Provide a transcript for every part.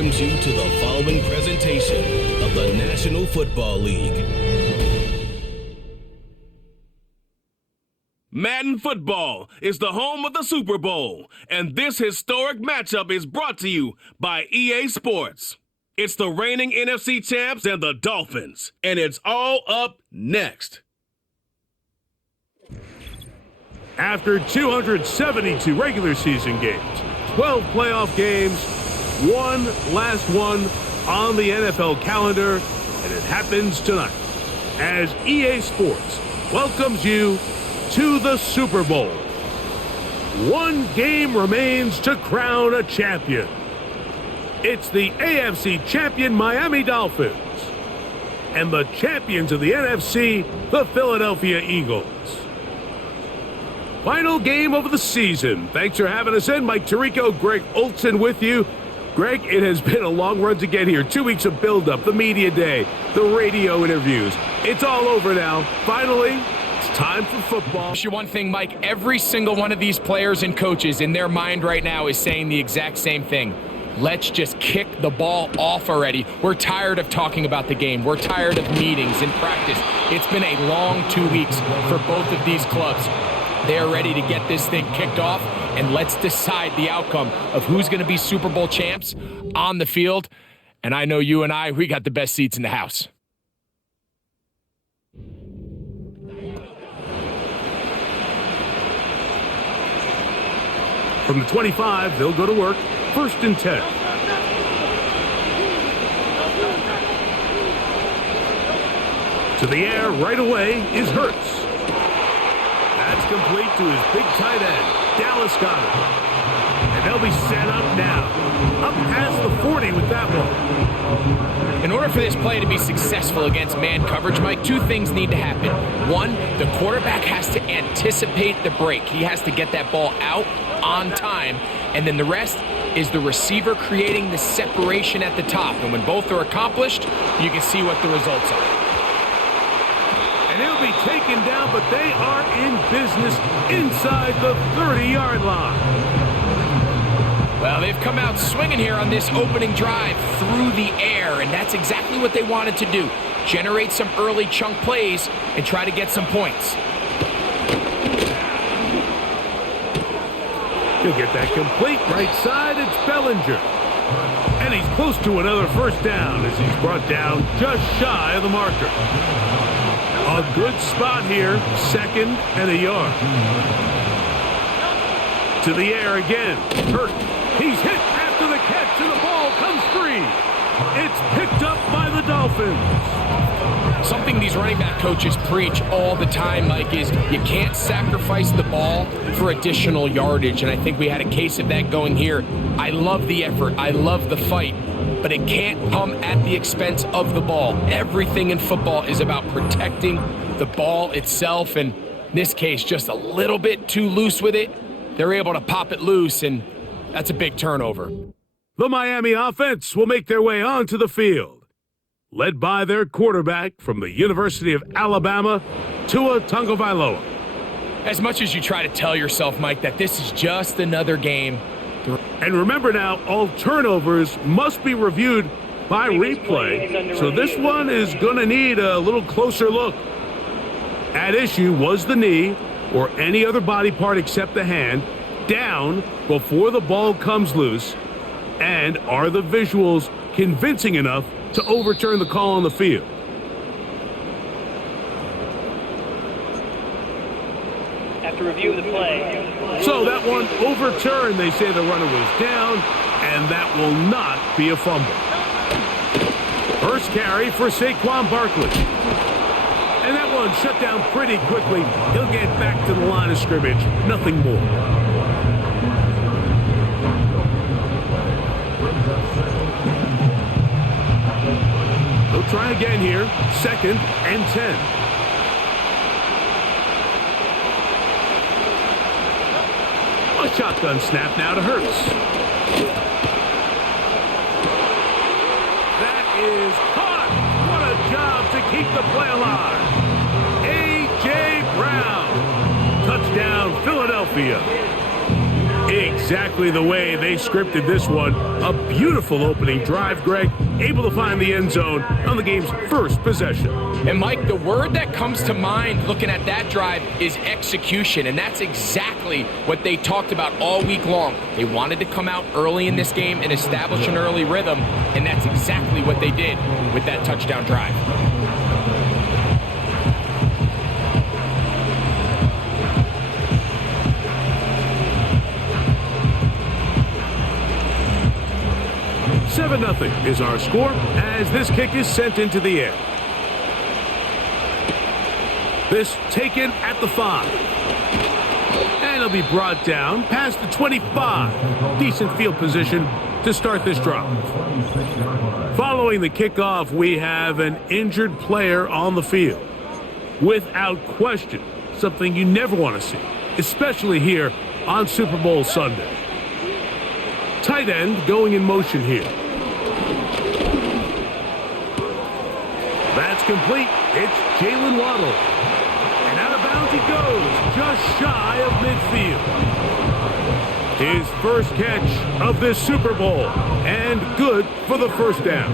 welcomes you to the following presentation of the National Football League. Madden Football is the home of the Super Bowl, and this historic matchup is brought to you by EA Sports. It's the reigning NFC champs and the Dolphins, and it's all up next. After 272 regular season games, 12 playoff games, one last one on the NFL calendar, and it happens tonight as EA Sports welcomes you to the Super Bowl. One game remains to crown a champion. It's the AFC champion Miami Dolphins and the champions of the NFC, the Philadelphia Eagles. Final game of the season. Thanks for having us in. Mike Tirico, Greg Olson with you. Greg, it has been a long run to get here. 2 weeks of build-up, the media day, the radio interviews. It's all over now. Finally, it's time for football. One thing, Mike, every single one of these players and coaches in their mind right now is saying the exact same thing. Let's just kick the ball off already. We're tired of talking about the game. We're tired of meetings and practice. It's been a long 2 weeks for both of these clubs. They're ready to get this thing kicked off, and let's decide the outcome of who's going to be Super Bowl champs on the field. And I know you and we got the best seats in the house. From the 25, they'll go to work. 1st and 10. To the air right away is Hurts. That's complete to his big tight end, Dallas Goedert. And they'll be set up now. Up past the 40 with that one. In order for this play to be successful against man coverage, Mike, two things need to happen. One, the quarterback has to anticipate the break. He has to get that ball out on time. And then the rest is the receiver creating the separation at the top. And when both are accomplished, you can see what the results are. And he'll be taken down, but they are in business inside the 30-yard line. Well, they've come out swinging here on this opening drive through the air, and that's exactly what they wanted to do. Generate some early chunk plays and try to get some points. He'll get that complete right side. It's Bellinger. And he's close to another first down as he's brought down just shy of the marker. A good spot here, 2nd and a yard. To the air again. Hurt. He's hit after the catch, and the ball comes free. It's picked up by the Dolphins. Something these running back coaches preach all the time, Mike, is you can't sacrifice the ball for additional yardage, and I think we had a case of that going here. I love the effort. I love the fight. But it can't come at the expense of the ball. Everything in football is about protecting the ball itself, and in this case, just a little bit too loose with it. They're able to pop it loose, and that's a big turnover. The Miami offense will make their way onto the field, led by their quarterback from the University of Alabama, Tua Tagovailoa. As much as you try to tell yourself, Mike, that this is just another game. And remember now, all turnovers must be reviewed by replay, so this one is going to need a little closer look. At issue was the knee, or any other body part except the hand, down before the ball comes loose, and are the visuals convincing enough to overturn the call on the field? After review of the play. So that one overturned. They say the runner was down, and that will not be a fumble. First carry for Saquon Barkley. And that one shut down pretty quickly. He'll get back to the line of scrimmage. Nothing more. They'll try again here. 2nd and 10. A shotgun snap now to Hurts. That is caught. What a job to keep the play alive. A.J. Brown. Touchdown, Philadelphia. exactly the way they scripted this one. A beautiful opening drive, Greg, able to find the end zone on the game's first possession. And Mike, the word that comes to mind looking at that drive is execution, and that's exactly what they talked about all week long. They wanted to come out early in this game and establish an early rhythm, and that's exactly what they did with that touchdown drive. Seven 0 is our score as this kick is sent into the air. This taken at the 5. And it'll be brought down past the 25. Decent field position to start this drive. Following the kickoff, we have an injured player on the field. Without question, something you never want to see, especially here on Super Bowl Sunday. Tight end going in motion here. That's complete. It's Jalen Waddle. And out of bounds he goes, just shy of midfield. His first catch of this Super Bowl, and good for the first down.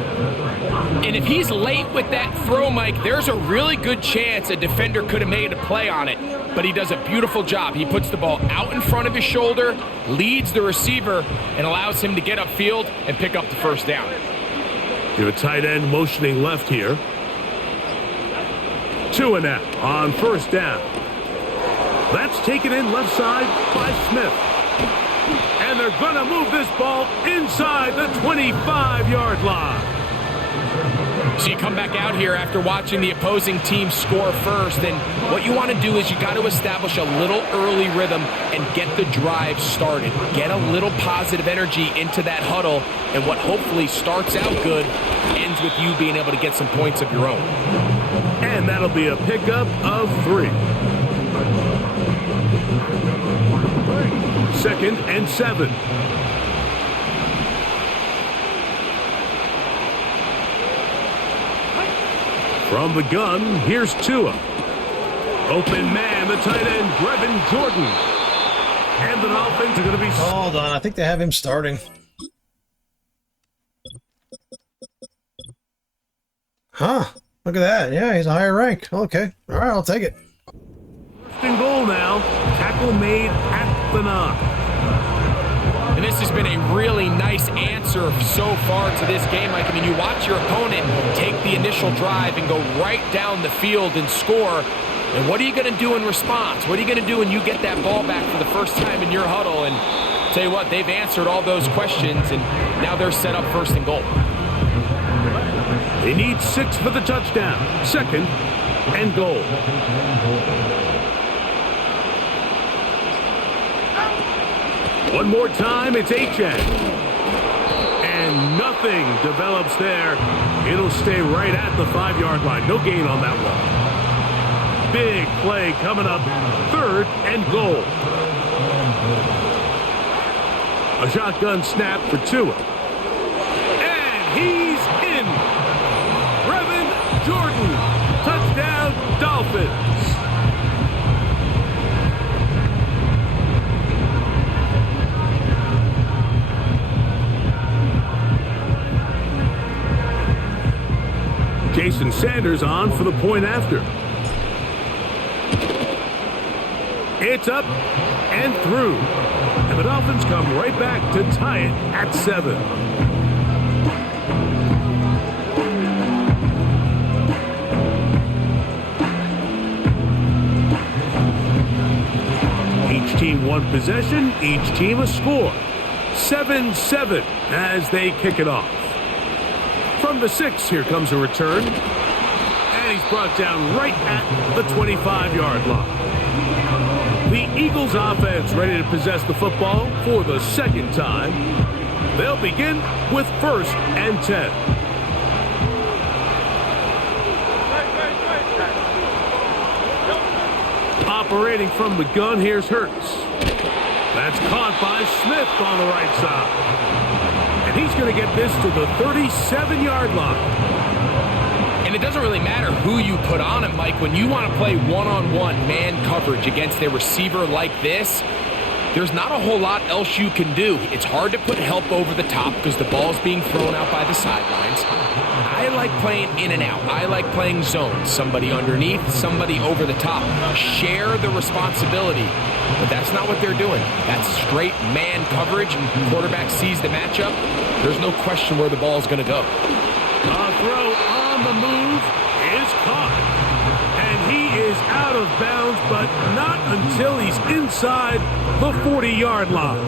And if he's late with that throw, Mike, there's a really good chance a defender could have made a play on it. But he does a beautiful job. He puts the ball out in front of his shoulder, leads the receiver, and allows him to get upfield and pick up the first down. You have a tight end motioning left here. 2 and out on first down. That's taken in left side by Smith. And they're going to move this ball inside the 25-yard line. So you come back out here after watching the opposing team score first, and what you want to do is you got to establish a little early rhythm and get the drive started. Get a little positive energy into that huddle, and what hopefully starts out good ends with you being able to get some points of your own. And that'll be a pickup of 3. 2nd and 7. From the gun, here's Tua. Open man, the tight end, Brevin Jordan. And the Dolphins are going to be... Hold on, I think they have him starting. Huh, look at that. Yeah, he's a higher rank. Okay, all right, I'll take it. First and goal now. Tackle made at the 9. And this has been a really nice answer so far to this game. Like, I mean, you watch your opponent take the initial drive and go right down the field and score. And what are you going to do in response? What are you going to do when you get that ball back for the first time in your huddle? And I'll tell you what, they've answered all those questions, and now they're set up first and goal. They need 6 for the touchdown. 2nd and goal. One more time, it's Achane. And nothing develops there. It'll stay right at the 5-yard line. No gain on that one. Big play coming up. 3rd and goal. A shotgun snap for Tua. And he's in. Brevin Jordan. Touchdown, Dolphins. Jason Sanders on for the point after. It's up and through. And the Dolphins come right back to tie it at 7. Each team one possession, each team a score. 7-7 as they kick it off. From the 6, here comes a return. And he's brought down right at the 25-yard line. The Eagles offense ready to possess the football for the 2nd time. They'll begin with 1st and 10. Operating from the gun, here's Hurts. That's caught by Smith on the right side. And he's going to get this to the 37-yard line. And it doesn't really matter who you put on him, Mike. When you want to play one-on-one man coverage against a receiver like this, there's not a whole lot else you can do. It's hard to put help over the top because the ball's being thrown out by the sidelines. I like playing in and out. I like playing zones. Somebody underneath, somebody over the top. Share the responsibility. But that's not what they're doing. That's straight man coverage. Quarterback sees the matchup. There's no question where the ball is going to go. A throw on the move is caught. And he is out of bounds, but not until he's inside the 40-yard line.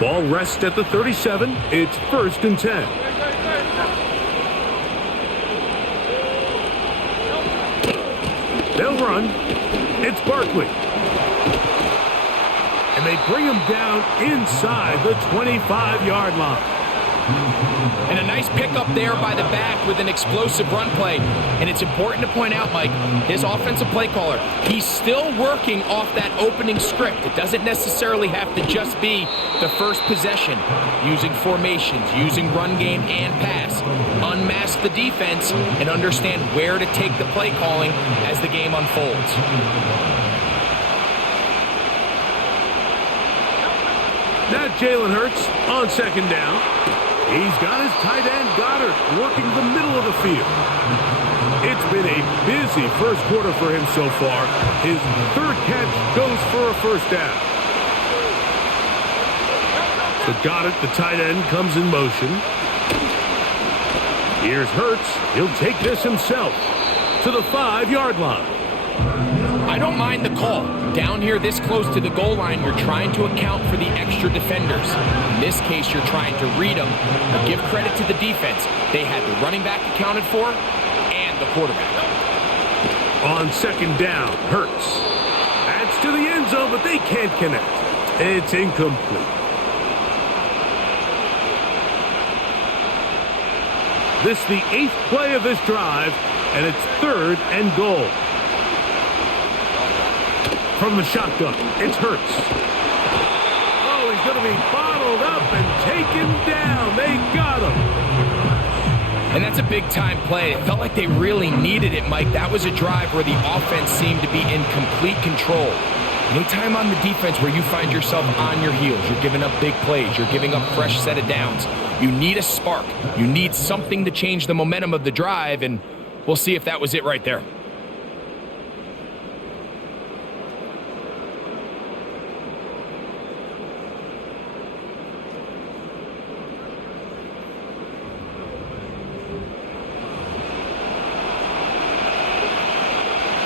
Ball rests at the 37. It's 1st and 10. They'll run. It's Barkley. And they bring him down inside the 25-yard line. And a nice pickup there by the back with an explosive run play. And it's important to point out, Mike, his offensive play caller, he's still working off that opening script. It doesn't necessarily have to just be the first possession. Using formations, using run game and pass. Unmask the defense and understand where to take the play calling as the game unfolds. Now Jalen Hurts on 2nd down. He's got his tight end Goddard working the middle of the field. It's been a busy first quarter for him so far. His 3rd catch goes for a 1st down. So Goddard, the tight end, comes in motion. Here's Hurts. He'll take this himself to the 5-yard line. I don't mind the call. Down here this close to the goal line, you're trying to account for the extra defenders. In this case, you're trying to read them, but give credit to the defense. They had the running back accounted for and the quarterback. On 2nd down, Hurts. That's to the end zone, but they can't connect. It's incomplete. This is the 8th play of this drive, and it's 3rd and goal. From the shotgun, it's Hurts. Oh, he's going to be bottled up and taken down. They got him. And that's a big-time play. It felt like they really needed it, Mike. That was a drive where the offense seemed to be in complete control. Anytime on the defense where you find yourself on your heels, you're giving up big plays, you're giving up fresh set of downs, you need a spark. You need something to change the momentum of the drive, and we'll see if that was it right there.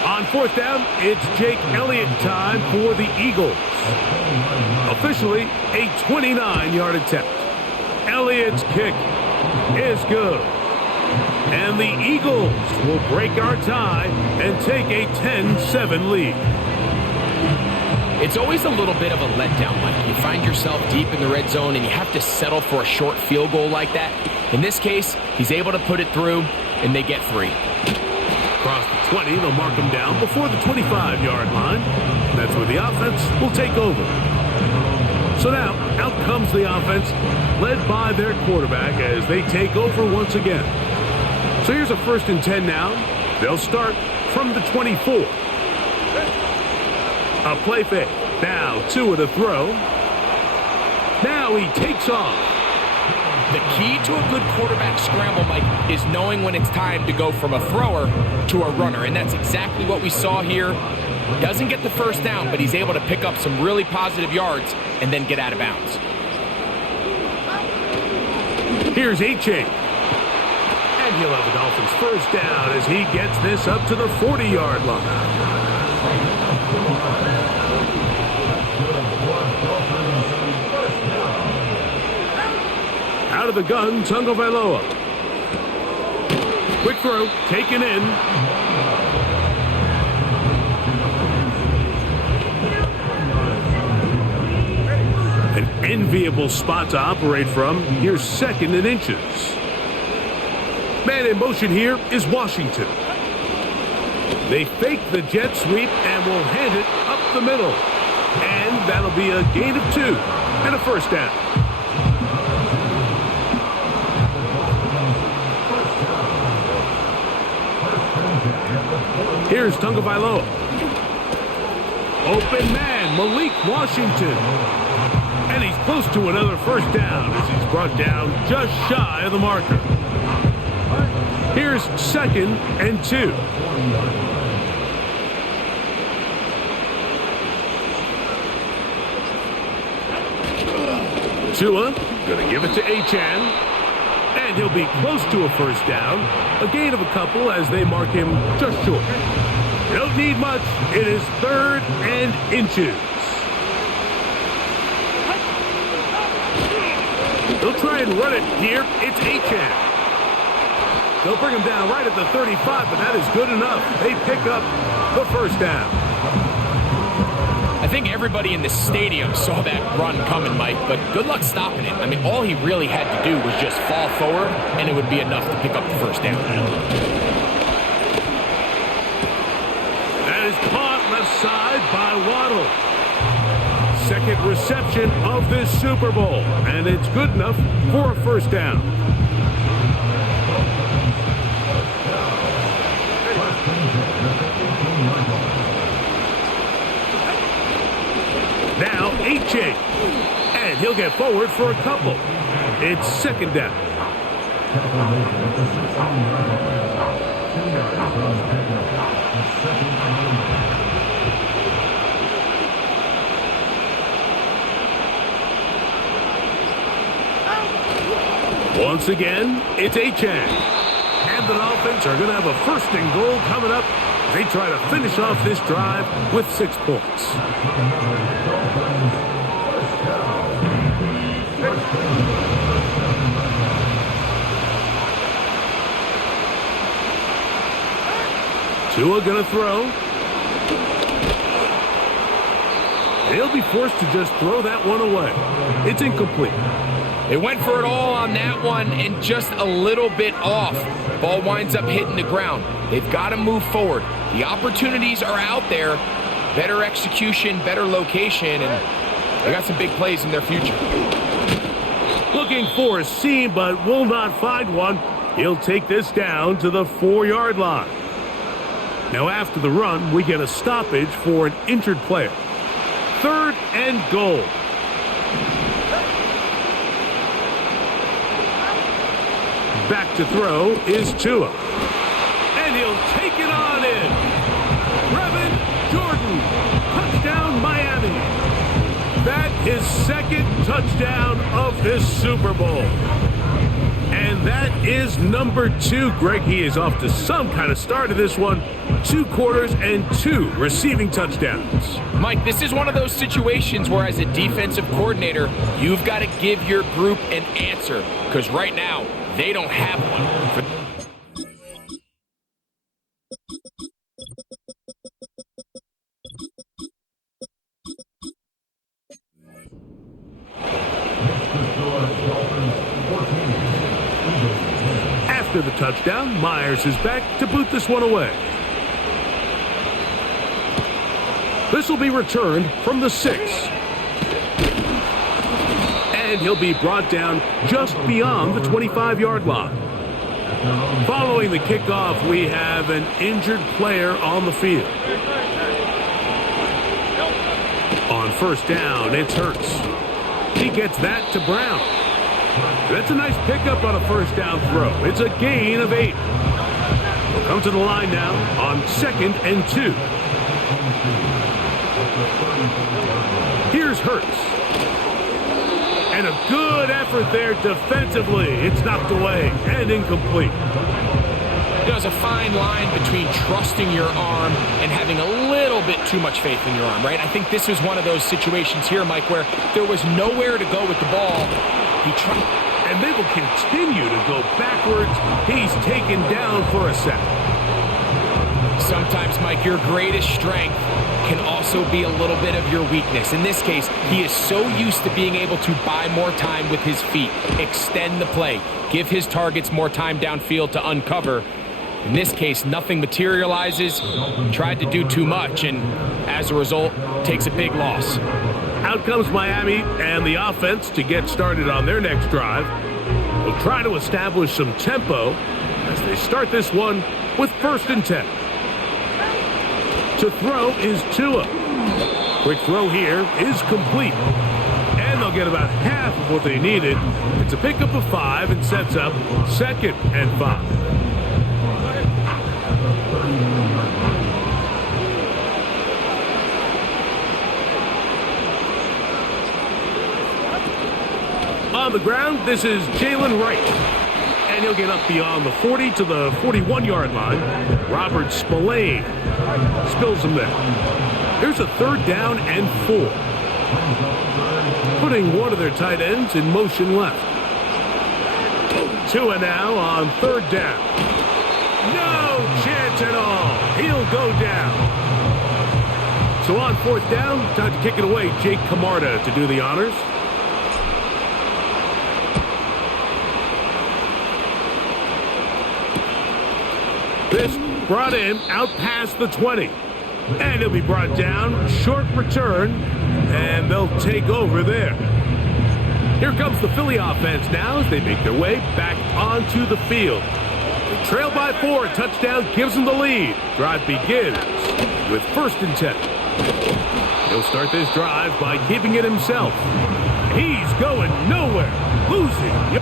On 4th down, it's Jake Elliott time for the Eagles. Officially, a 29-yard attempt. Elliott's kick is good. And the Eagles will break our tie and take a 10-7 lead. It's always a little bit of a letdown, Mike. You find yourself deep in the red zone and you have to settle for a short field goal like that. In this case, he's able to put it through, and they get 3. Across the 20, they'll mark him down before the 25-yard line. That's where the offense will take over. So now, out comes the offense, led by their quarterback as they take over once again. So here's a 1st and 10 now. They'll start from the 24. A play fake. Now, 2 at a throw. Now he takes off. The key to a good quarterback scramble, Mike, is knowing when it's time to go from a thrower to a runner. And that's exactly what we saw here. Doesn't get the 1st down, but he's able to pick up some really positive yards and then get out of bounds. Here's H.A. And he'll have the Dolphins 1st down as he gets this up to the 40-yard line. Out of the gun, Tagovailoa. Quick throw, taken in. An enviable spot to operate from. Here's 2nd and inches. Man in motion here is Washington. They fake the jet sweep and will hand it up the middle. And that'll be a gain of 2 and a 1st down. Here's Tagovailoa. Open man, Malik Washington. And he's close to another first down as he's brought down just shy of the marker. Here's 2nd and 2. Tua going to give it to Achane. And he'll be close to a first down. A gain of a couple as they mark him just short. Don't need much. It is 3rd and inches. They'll try and run it here. It's Achane. They'll bring him down right at the 35, but that is good enough. They pick up the first down. I think everybody in the stadium saw that run coming, Mike, but good luck stopping it. I mean, all he really had to do was just fall forward, and it would be enough to pick up the first down. That is caught left side by Waddle. 2nd reception of this Super Bowl, and it's good enough for a first down. Now Achane, and he'll get forward for a couple. It's 2nd down. Once again, it's Achane. And the Dolphins are going to have a 1st and goal coming up. They try to finish off this drive with 6 points. Tua going to throw. He'll be forced to just throw that one away. It's incomplete. They went for it all on that one and just a little bit off. Ball winds up hitting the ground. They've got to move forward. The opportunities are out there. Better execution, better location, and they got some big plays in their future. Looking for a seam, but will not find one. He'll take this down to the 4-yard line. Now after the run, we get a stoppage for an injured player. 3rd and goal. Back to throw is Tua. And he'll take it on in. Brevin Jordan. Touchdown, Miami. That is 2nd touchdown of this Super Bowl. And that is number 2. Greg, he is off to some kind of start of this one. 2 quarters and 2 receiving touchdowns. Mike, this is one of those situations where as a defensive coordinator, you've got to give your group an answer. Because right now, they don't have one. After the touchdown, Myers is back to boot this one away. This will be returned from the 6. And he'll be brought down just beyond the 25-yard line. Following the kickoff, we have an injured player on the field. On 1st down, it's Hurts. He gets that to Brown. That's a nice pickup on a 1st down throw. It's a gain of 8. We'll come to the line now on 2nd and 2. Here's Hurts. And a good effort there defensively. It's knocked away and incomplete. There's a fine line between trusting your arm and having a little bit too much faith in your arm, right? I think this was one of those situations here, Mike, where there was nowhere to go with the ball. He tried. And they will continue to go backwards. He's taken down for a sack. Sometimes, Mike, your greatest strength can also be a little bit of your weakness. In this case, he is so used to being able to buy more time with his feet, extend the play, give his targets more time downfield to uncover. In this case, nothing materializes, tried to do too much, and as a result, takes a big loss. Out comes Miami and the offense to get started on their next drive. They'll try to establish some tempo as they start this one with 1st and 10. To throw is Tua. Quick throw here is complete. And they'll get about half of what they needed. It's a pickup of 5 and sets up 2nd and 5. On the ground, this is Jalen Wright. And he'll get up beyond the 40 to the 41-yard line. Robert Spillane spills him there. Here's a 3rd down and 4. Putting one of their tight ends in motion left. Tua now on 3rd down. No chance at all. He'll go down. So on 4th down, time to kick it away. Jake Camarda to do the honors. This brought in out past the 20. And he'll be brought down. Short return. And they'll take over there. Here comes the Philly offense now as they make their way back onto the field. They trail by 4. A touchdown gives them the lead. Drive begins with 1st and 10. He'll start this drive by keeping it himself. He's going nowhere. Losing.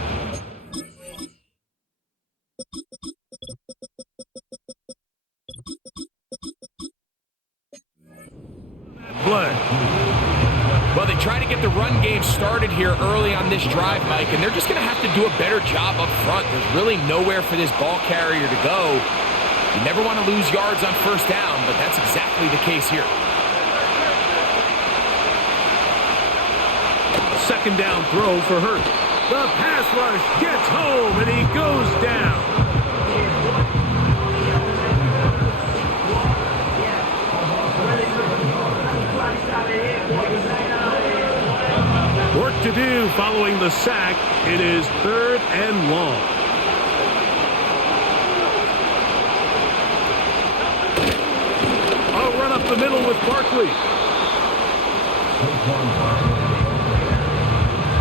Play. Well, they try to get the run game started here early on this drive, Mike, and they're just going to have to do a better job up front. There's really nowhere for this ball carrier to go. You never want to lose yards on 1st down, but that's exactly the case here. 2nd down throw for Hurt. The pass rush gets home, and he goes down. Work to do following the sack. It is 3rd and long. A run up the middle with Barkley.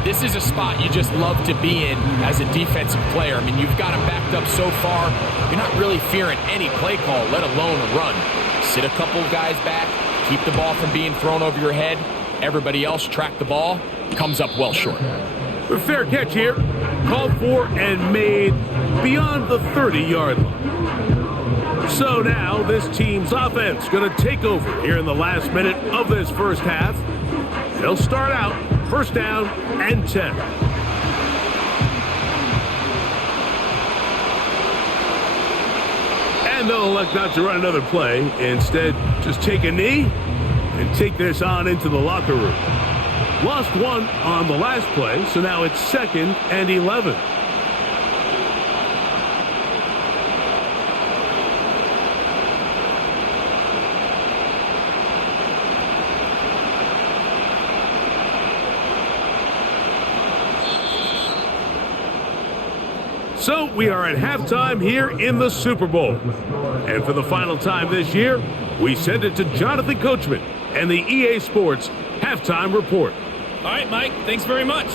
This is a spot you just love to be in as a defensive player. I mean, you've got him backed up so far, you're not really fearing any play call, let alone a run. Sit a couple of guys back, keep the ball from being thrown over your head. Everybody else track the ball, comes up well short. A fair catch here, called for and made beyond the 30-yard line. So now this team's offense going to take over here in the last minute of this first half. They'll start out 1st down and 10. And they'll elect not to run another play. Instead, just take a knee and take this on into the locker room. Lost 1 on the last play, so now it's 2nd and 11. So we are at halftime here in the Super Bowl. And for the final time this year, we send it to Jonathan Coachman and the EA Sports Halftime Report. All right, Mike, thanks very much.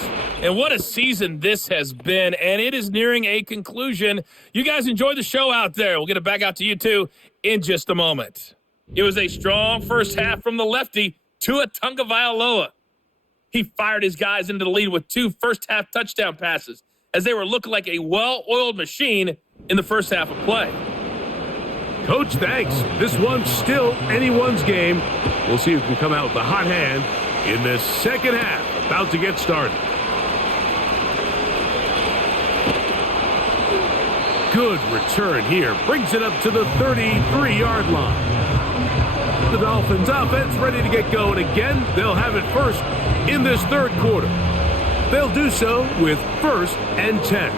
And what a season this has been, and it is nearing a conclusion. You guys enjoy the show out there. We'll get it back out to you, too, in just a moment. It was a strong first half from the lefty, Tua Tagovailoa. He fired his guys into the lead with 2 first-half touchdown passes as they were looking like a well-oiled machine in the first half of play. Coach, thanks. This one's still anyone's game. We'll see who can come out with the hot hand in this second half. About to get started. Good return here. Brings it up to the 33-yard line. The Dolphins offense ready to get going again. They'll have it first in this third quarter. They'll do so with 1st and 10.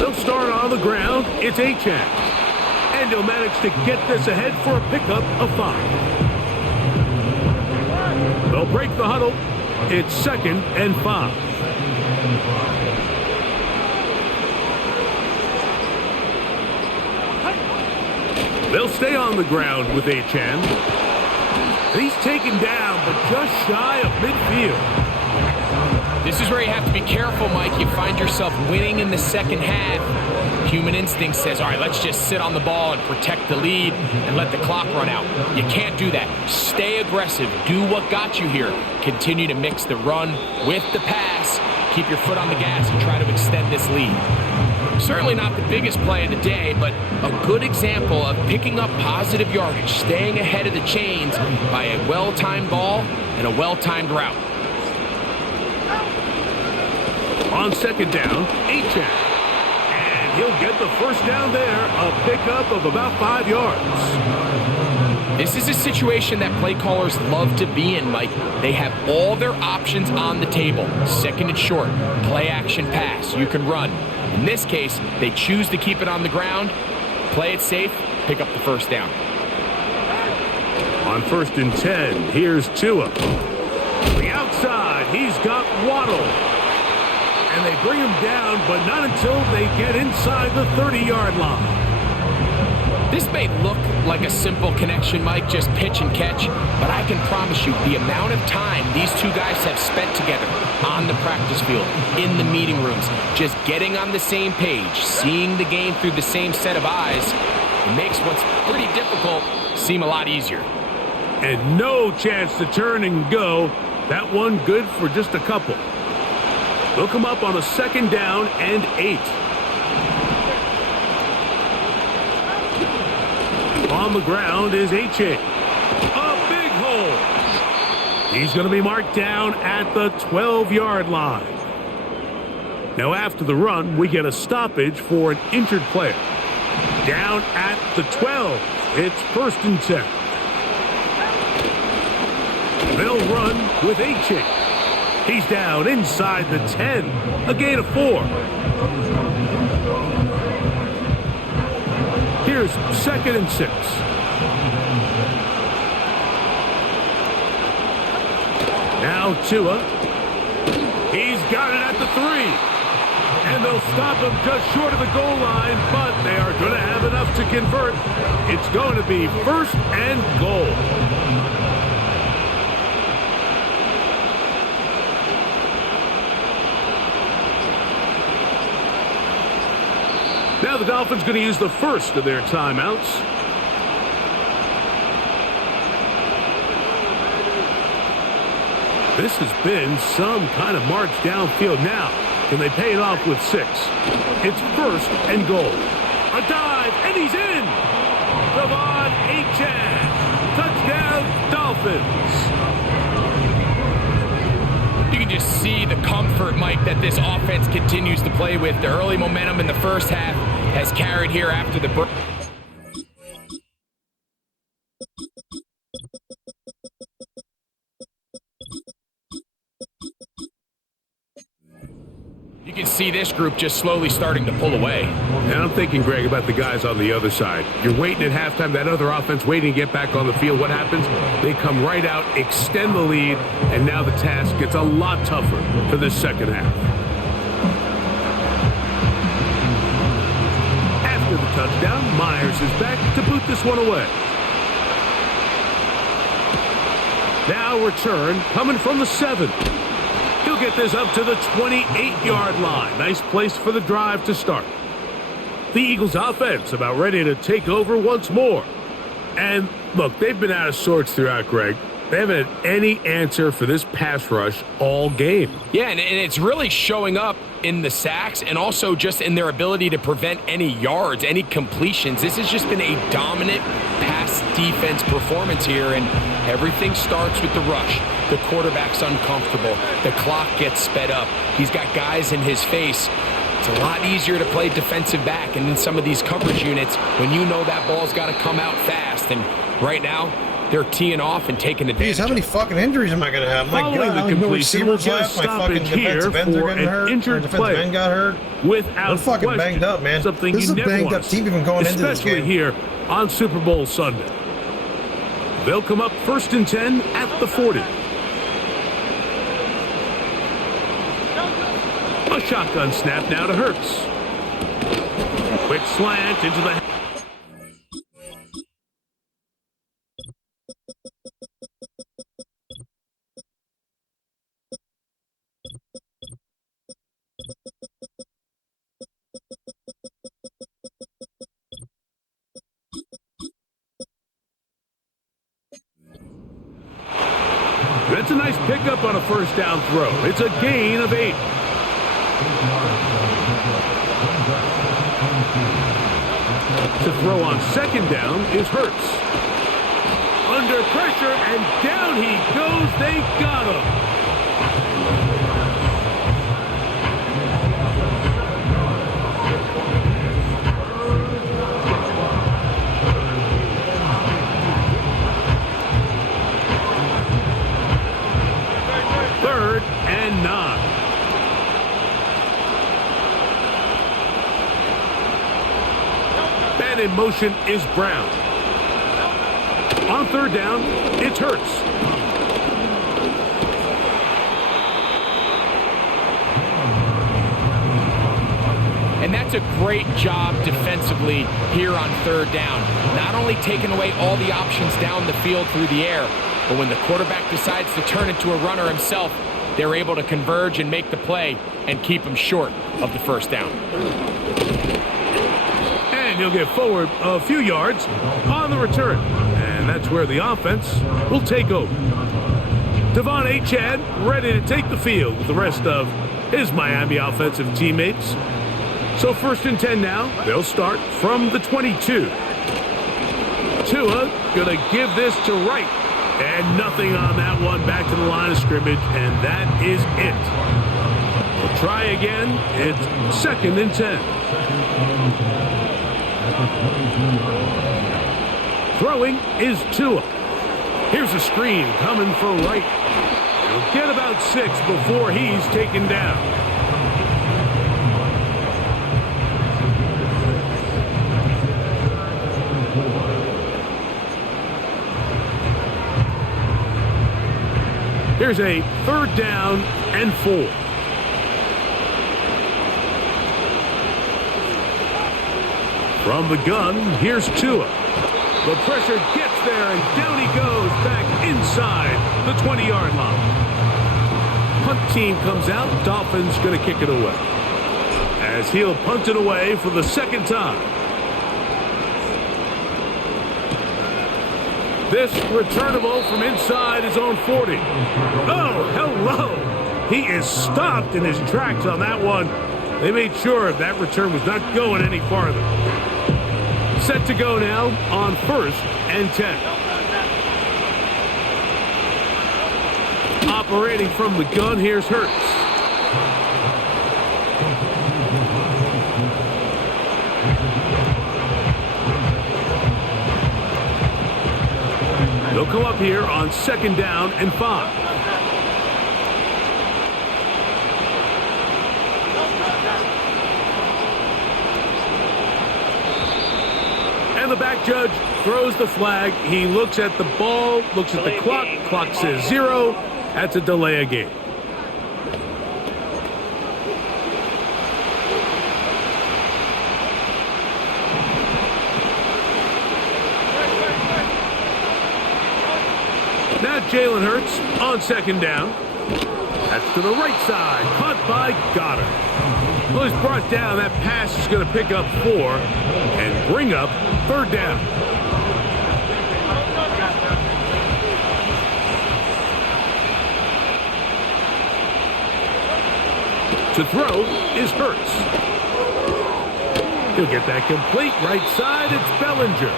They'll start on the ground. It's Achane. And he'll manage to get this ahead for a pickup of 5. They'll break the huddle. It's 2nd and 5. They'll stay on the ground with Achane. He's taken down, but just shy of midfield. This is where you have to be careful, Mike. You find yourself winning in the second half. Human instinct says, all right, let's just sit on the ball and protect the lead and let the clock run out. You can't do that. Stay aggressive. Do what got you here. Continue to mix the run with the pass. Keep your foot on the gas and try to extend this lead. Certainly not the biggest play of the day, but a good example of picking up positive yardage, staying ahead of the chains by a well-timed ball and a well-timed route. On second down, Achane. And he'll get the first down there, a pickup of about 5 yards. This is a situation that play callers love to be in, Mike. They have all their options on the table. Second and short, play action pass, you can run. In this case, they choose to keep it on the ground, play it safe, pick up the first down. On 1st and 10, here's Tua. The outside, he's got Waddle. And they bring him down, but not until they get inside the 30-yard line. This may look like a simple connection, Mike, just pitch and catch, but I can promise you the amount of time these two guys have spent together on the practice field, in the meeting rooms, just getting on the same page, seeing the game through the same set of eyes, it makes what's pretty difficult seem a lot easier. And no chance to turn and go. That one good for just a couple. They'll come up on a 2nd down and 8. On the ground is Achane. A big hole. He's going to be marked down at the 12-yard line. Now after the run, we get a stoppage for an injured player. Down at the 12. It's 1st and 10. They'll run with Achane. He's down inside the 10. A gain of 4. Here's 2nd and 6. Now Tua. He's got it at the 3. And they'll stop him just short of the goal line, but they are going to have enough to convert. It's going to be 1st and goal. Now the Dolphins going to use the first of their timeouts. This has been some kind of march downfield. Now, can they pay it off with 6? It's 1st and goal. A dive, and he's in! Devon Achane. Touchdown, Dolphins. You can just see the comfort, Mike, that this offense continues to play with. The early momentum in the first half has carried here after the break. You can see this group just slowly starting to pull away. And I'm thinking, Greg, about the guys on the other side. You're waiting at halftime, that other offense waiting to get back on the field. What happens? They come right out, extend the lead, and now the task gets a lot tougher for this second half. After the touchdown, Myers is back to boot this one away. Now return coming from the 7. He'll get this up to the 28-yard line. Nice place for the drive to start. The Eagles offense about ready to take over once more. And look, they've been out of sorts throughout, Greg. They haven't had any answer for this pass rush all game. Yeah, and it's really showing up in the sacks and also just in their ability to prevent any yards, any completions. This has just been a dominant pass defense performance here, and everything starts with the rush. The quarterback's uncomfortable. The clock gets sped up. He's got guys in his face. It's a lot easier to play defensive back, and in some of these coverage units, when you know that ball's got to come out fast, and right now, they're teeing off and taking advantage. Geez, how many fucking injuries am I going to have? My Following God, the I don't even know which completion, we'll receivers get a left. My fucking stoppage here defensive ends are for getting an hurt. injured My defensive player. end got hurt. Without They're fucking question, banged up, man. Something This is you a never banged want up to team see, even going into this especially game. here on Super Bowl Sunday. They'll come up 1st and 10 at the 40. A shotgun snap now to Hurts. Quick slant into the That's a nice pickup on a first down throw. It's a gain of 8. To throw on second down is Hurts. Under pressure, and down he goes. They got him. Third and 9. Man in motion is Brown. On third down, it's Hurts. And that's a great job defensively here on third down. Not only taking away all the options down the field through the air, but when the quarterback decides to turn into a runner himself, they're able to converge and make the play and keep him short of the first down. And he'll get forward a few yards on the return. And that's where the offense will take over. Devon Achane ready to take the field with the rest of his Miami offensive teammates. So first and 10 now. They'll start from the 22. Tua gonna give this to Wright. And nothing on that one. Back to the line of scrimmage, and that is it. We'll try again. It's second and 10. Throwing is Tua. Here's a screen coming for Wright. He'll get about 6 before he's taken down. Here's a third down and 4. From the gun, here's Tua. The pressure gets there, and down he goes back inside the 20-yard line. Punt team comes out. Dolphins going to kick it away. As he'll punt it away for the second time. This returnable from inside his own 40. Oh, hello. He is stopped in his tracks on that one. They made sure that return was not going any farther. Set to go now on first and 10. Operating from the gun, here's Hurts. They'll come up here on second down and 5. And the back judge throws the flag. He looks at the ball, looks at the clock. Clock says 0. That's a delay of game. Now Jalen Hurts on second down. That's to the right side. Caught by Goddard. Well, he's brought down. That pass is going to pick up 4 and bring up third down. To throw is Hurts. He'll get that complete. Right side, it's Bellinger.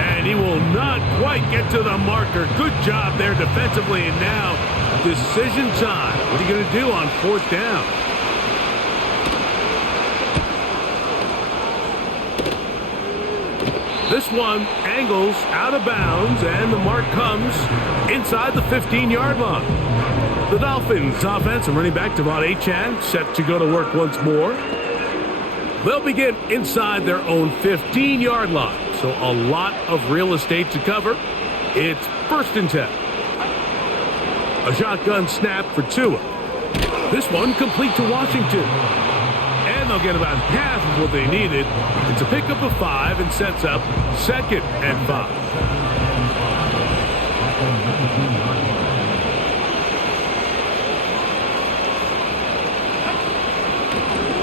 And he will not quite get to the marker. Good job there defensively. And now, decision time. What are you going to do on fourth down? This one angles out of bounds, and the mark comes inside the 15-yard line. The Dolphins offense and running back Devon Achane set to go to work once more. They'll begin inside their own 15-yard line. So a lot of real estate to cover. It's first and 10. A shotgun snap for Tua. This one complete to Washington. And they'll get about half of what they needed. It's a pickup of 5 and sets up second and 5.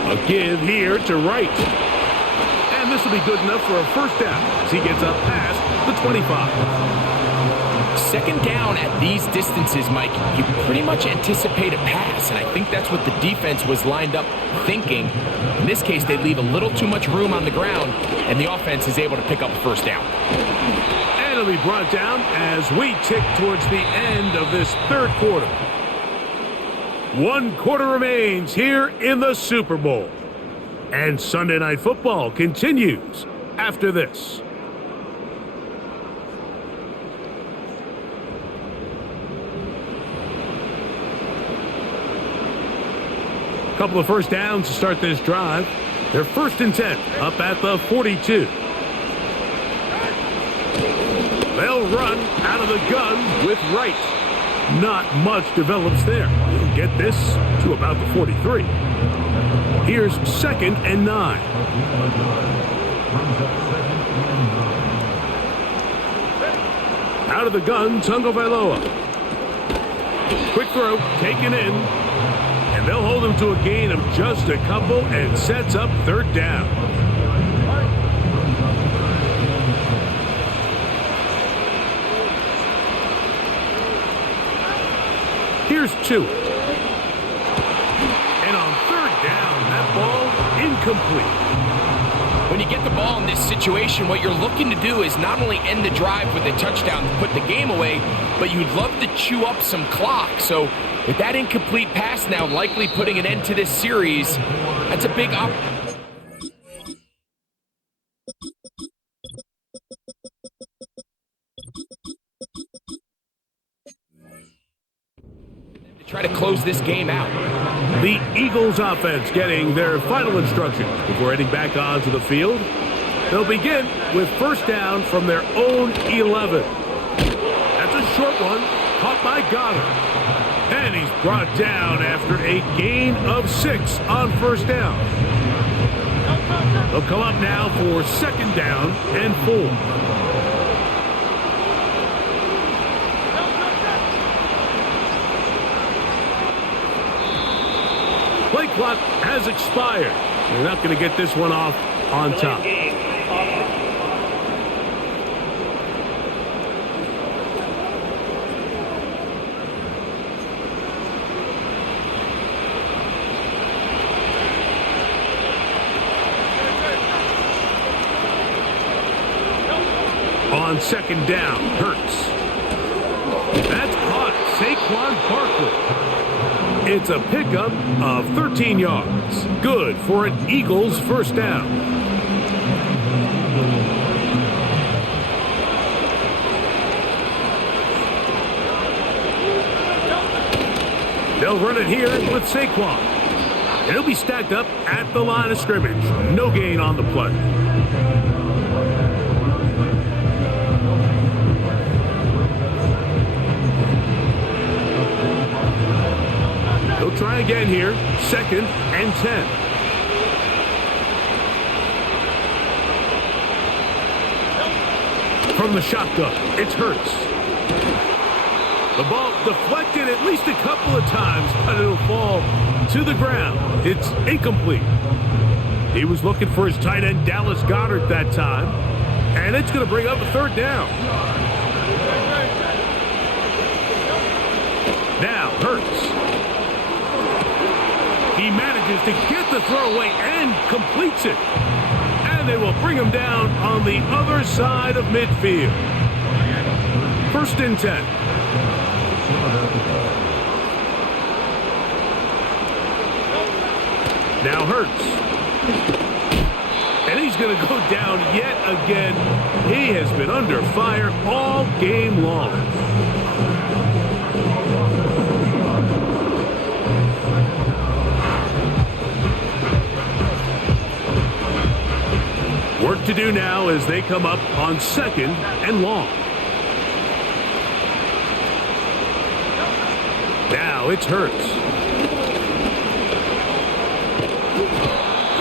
A give here to Wright. And this will be good enough for a first down as he gets up past the 25. Second down at these distances, Mike, you pretty much anticipate a pass, and I think that's what the defense was lined up thinking. In this case, they leave a little too much room on the ground, and the offense is able to pick up a first down. And it'll be brought down as we tick towards the end of this third quarter. 1 quarter remains here in the Super Bowl. And Sunday Night Football continues after this. Couple of first downs to start this drive. They're 1st and 10 up at the 42. They'll run out of the gun with Wright. Not much develops there. He'll get this to about the 43. Here's 2nd and 9. Out of the gun, Tagovailoa. Quick throw, taken in. And they'll hold him to a gain of just a couple and sets up 3rd down. Here's 2. And on 3rd down, that ball incomplete. When you get the ball in this situation, what you're looking to do is not only end the drive with a touchdown to put the game away, but you'd love to chew up some clock. So with that incomplete pass now likely putting an end to this series, that's a big try to close this game out. The Eagles offense getting their final instructions before heading back onto the field. They'll begin with first down from their own 11. That's a short one, caught by Goddard. And he's brought down after a gain of 6 on first down. They'll come up now for second down and 4. Play clock has expired. They're not going to get this one off on top. On second down, Hurts. That's caught. Saquon Barkley. It's a pickup of 13 yards. Good for an Eagles first down. They'll run it here with Saquon. And he'll be stacked up at the line of scrimmage. No gain on the play. They'll try again here, 2nd and 10. From the shotgun, it's Hurts. The ball deflected at least a couple of times, but it'll fall to the ground. It's incomplete. He was looking for his tight end, Dallas Goedert, that time. And it's going to bring up a 3rd down. Now, Hurts. He manages to get the throw away and completes it. And they will bring him down on the other side of midfield. 1st and 10. Now Hurts. And he's going to go down yet again. He has been under fire all game long. Work to do now as they come up on 2nd and long. Now it's Hurts.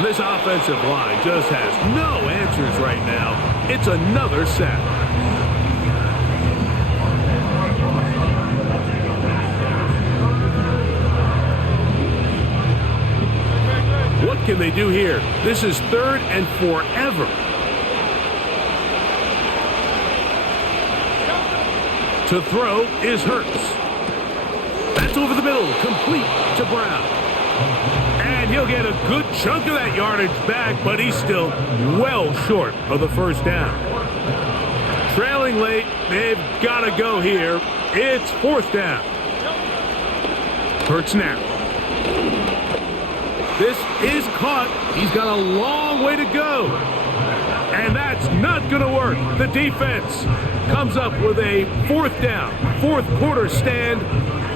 This offensive line just has no answers right now. It's another sack. What can they do here? This is 3rd and forever. To throw is Hurts. That's over the middle, complete to Brown. And he'll get a good chunk of that yardage back, but he's still well short of the first down. Trailing late, they've got to go here. It's fourth down. Hurts now. This is caught. He's got a long way to go. And that's not going to work. The defense comes up with a fourth down, fourth quarter stand,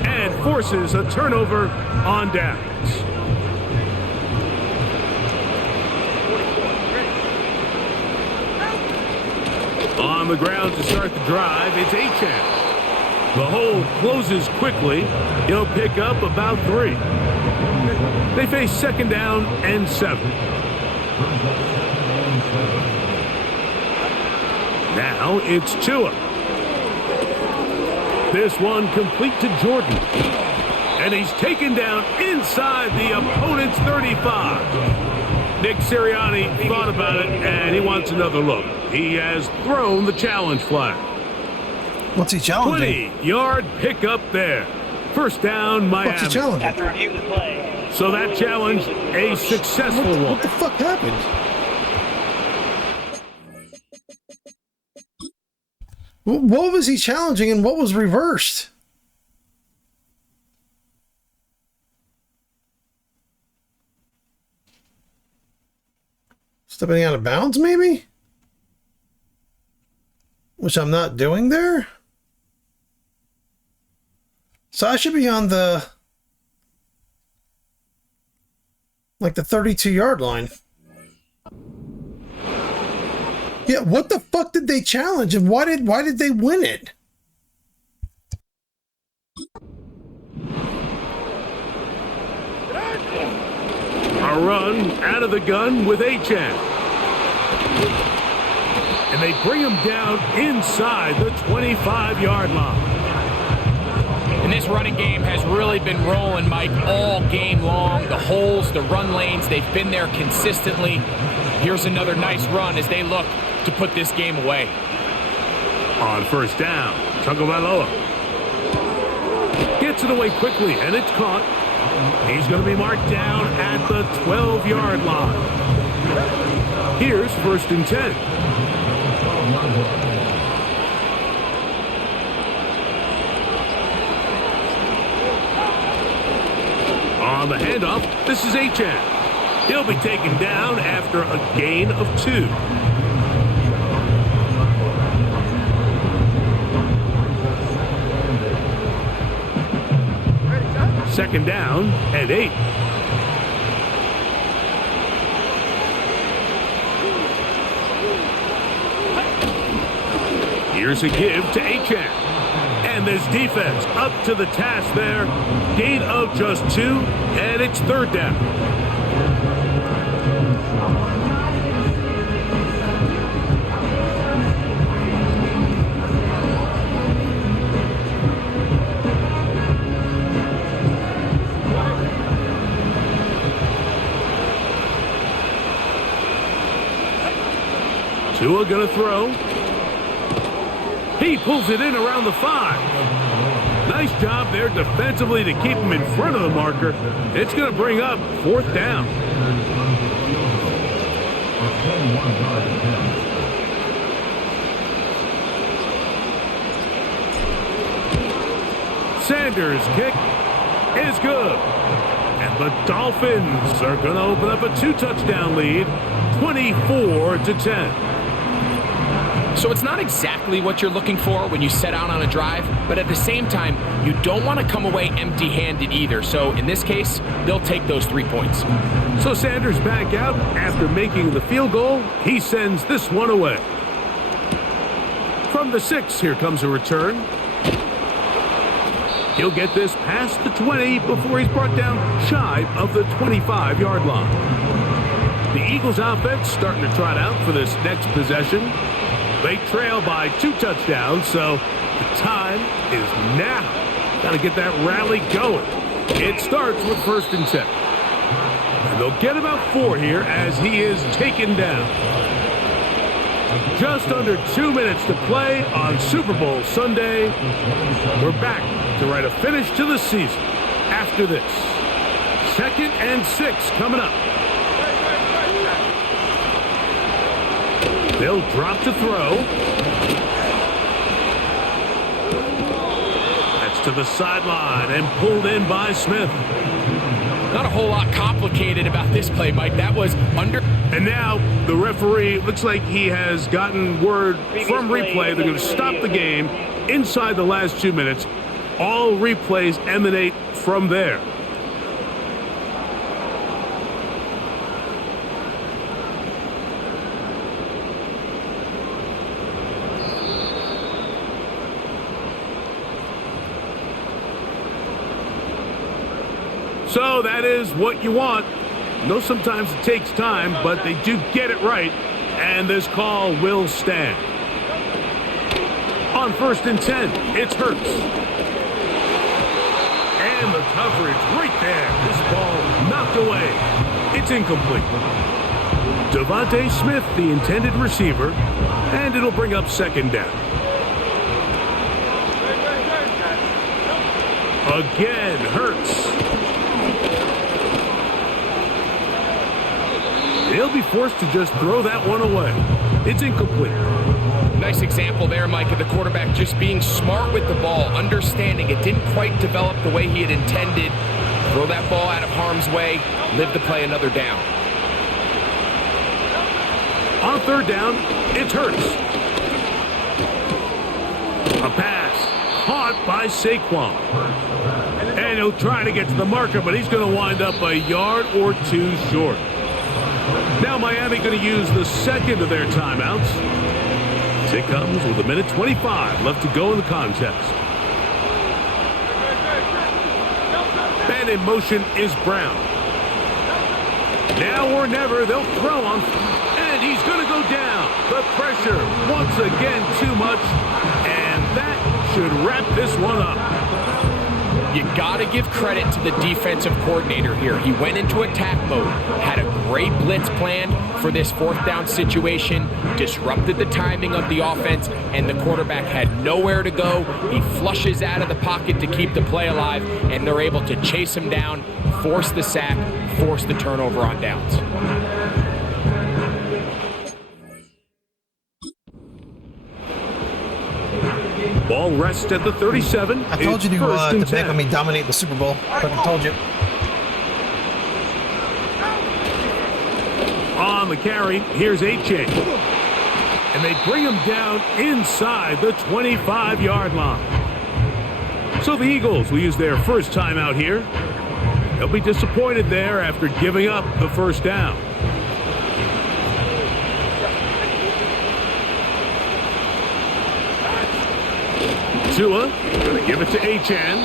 and forces a turnover on downs. On the ground to start the drive, it's Achane. The hole closes quickly. He'll pick up about 3. They face second down and 7. Now it's Tua. This one complete to Jordan. And he's taken down inside the opponent's 35. Nick Sirianni thought about it, and he wants another look. He has thrown the challenge flag. What's he challenging? 20-yard pickup there. First down, Miami. What's he challenging? After reviewing the play. So that challenge, a successful one. What the fuck happened? What was he challenging and what was reversed? Stepping out of bounds, maybe? Which I'm not doing there? So I should be on the... like the 32-yard line. Yeah, what the fuck did they challenge and why did they win it? A run out of the gun with Achane. And they bring him down inside the 25-yard line. And this running game has really been rolling, Mike, all game long. The holes, the run lanes, they've been there consistently. Here's another nice run as they look to put this game away. On first down, Tagovailoa gets it away quickly, and it's caught. He's going to be marked down at the 12-yard line. Here's first and 10. On the handoff, this is Achane. He'll be taken down after a gain of 2. Second down and 8. Here's a give to Achane. And this defense up to the task there. Gain of just 2, and it's third down. Tua gonna throw. He pulls it in around the 5. Nice job there defensively to keep him in front of the marker. It's gonna bring up fourth down. Sanders' kick is good. And the Dolphins are gonna open up a 2-touchdown lead, 24-10. So it's not exactly what you're looking for when you set out on a drive, but at the same time, you don't want to come away empty-handed either. So in this case, they'll take those 3 points. So Sanders back out after making the field goal. He sends this one away. From the 6, here comes a return. He'll get this past the 20 before he's brought down shy of the 25-yard line. The Eagles offense starting to trot out for this next possession. They trail by 2 touchdowns, so the time is now. Got to get that rally going. It starts with first and 10. And they'll get about 4 here as he is taken down. Just under 2 minutes to play on Super Bowl Sunday. We're back to write a finish to the season after this. 2nd and 6 coming up. They'll drop to throw. That's to the sideline and pulled in by Smith. Not a whole lot complicated about this play, Mike. That was under. And now the referee looks like he has gotten word from replay. They're going to stop the game inside the last 2 minutes. All replays emanate from there. So that is what you want. No, sometimes it takes time, but they do get it right, and this call will stand. On 1st and 10, it's Hurts. And the coverage right there. This ball knocked away. It's incomplete. Devontae Smith, the intended receiver, and it'll bring up 2nd down. Again, Hurts. He'll be forced to just throw that one away. It's incomplete. Nice example there, Mike, of the quarterback just being smart with the ball, understanding it didn't quite develop the way he had intended. Throw that ball out of harm's way, live to play another down. On 3rd down, it's Hurts. A pass caught by Saquon. And he'll try to get to the marker, but he's going to wind up a yard or 2 short. Now Miami going to use the 2nd of their timeouts. It comes with 1:25 left to go in the contest. And in motion is Brown. Now or never, they'll throw him. And he's going to go down. The pressure, once again, too much. And that should wrap this one up. You got to give credit to the defensive coordinator here. He went into attack mode, had a great blitz plan for this 4th down situation, disrupted the timing of the offense, and the quarterback had nowhere to go. He flushes out of the pocket to keep the play alive, and they're able to chase him down, force the sack, force the turnover on downs. Ball rests at the 37. I told you to bet on me dominate the Super Bowl. I told you. On the carry, here's A-Chain. And they bring him down inside the 25-yard line. So the Eagles will use their first timeout here. They'll be disappointed there after giving up the 1st down. Tua going to give it to Achane.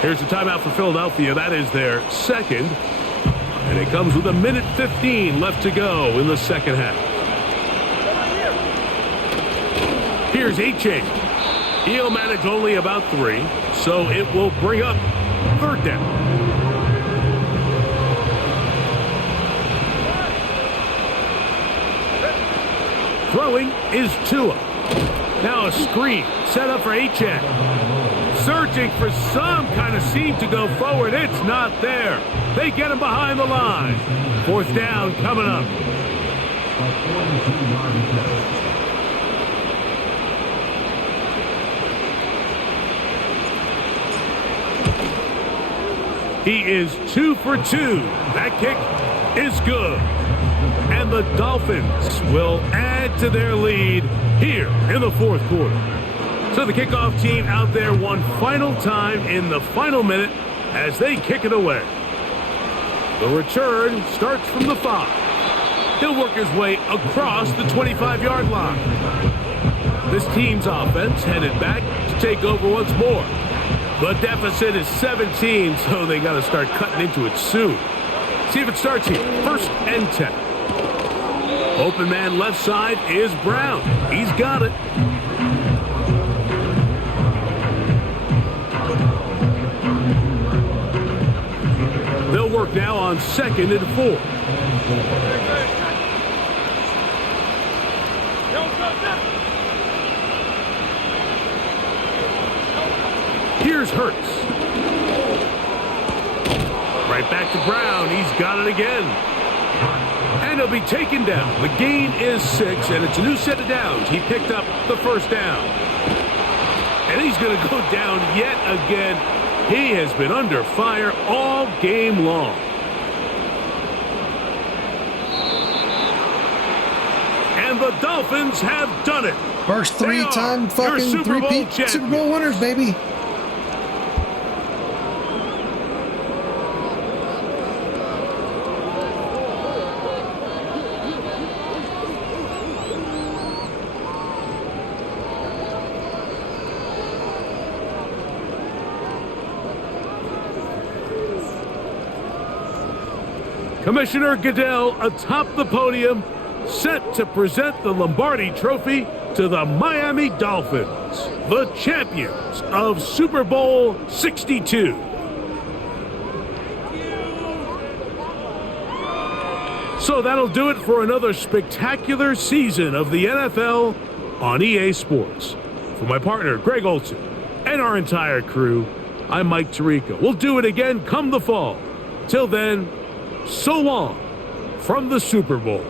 Here's the timeout for Philadelphia. That is their 2nd. And it comes with 1:15 left to go in the 2nd half. Here's Achane. He'll manage only about 3, so it will bring up 3rd down. Throwing is Tua. Now a screen set up for Achane. Searching for some kind of seam to go forward. It's not there. They get him behind the line. 4th down coming up. He is 2 for 2. That kick is good. And the Dolphins will add to their lead here in the 4th quarter. So the kickoff team out there one final time in the final minute as they kick it away. The return starts from the 5. He'll work his way across the 25-yard line. This team's offense headed back to take over once more. The deficit is 17, so they got to start cutting into it soon. See if it starts here. 1st and 10. Open man left side is Brown. He's got it. They'll work now on 2nd and 4. Here's Hurts. Right back to Brown. He's got it again. And he'll be taken down. The gain is 6, and it's a new set of downs. He picked up the first down. And he's going to go down yet again. He has been under fire all game long. And the Dolphins have done it. First three-time fucking three-peat Super Bowl winners, baby. Commissioner Goodell atop the podium, set to present the Lombardi Trophy to the Miami Dolphins, the champions of Super Bowl 62. So that'll do it for another spectacular season of the NFL on EA Sports. For my partner, Greg Olson, and our entire crew, I'm Mike Tirico. We'll do it again come the fall. Till then, so long from the Super Bowl.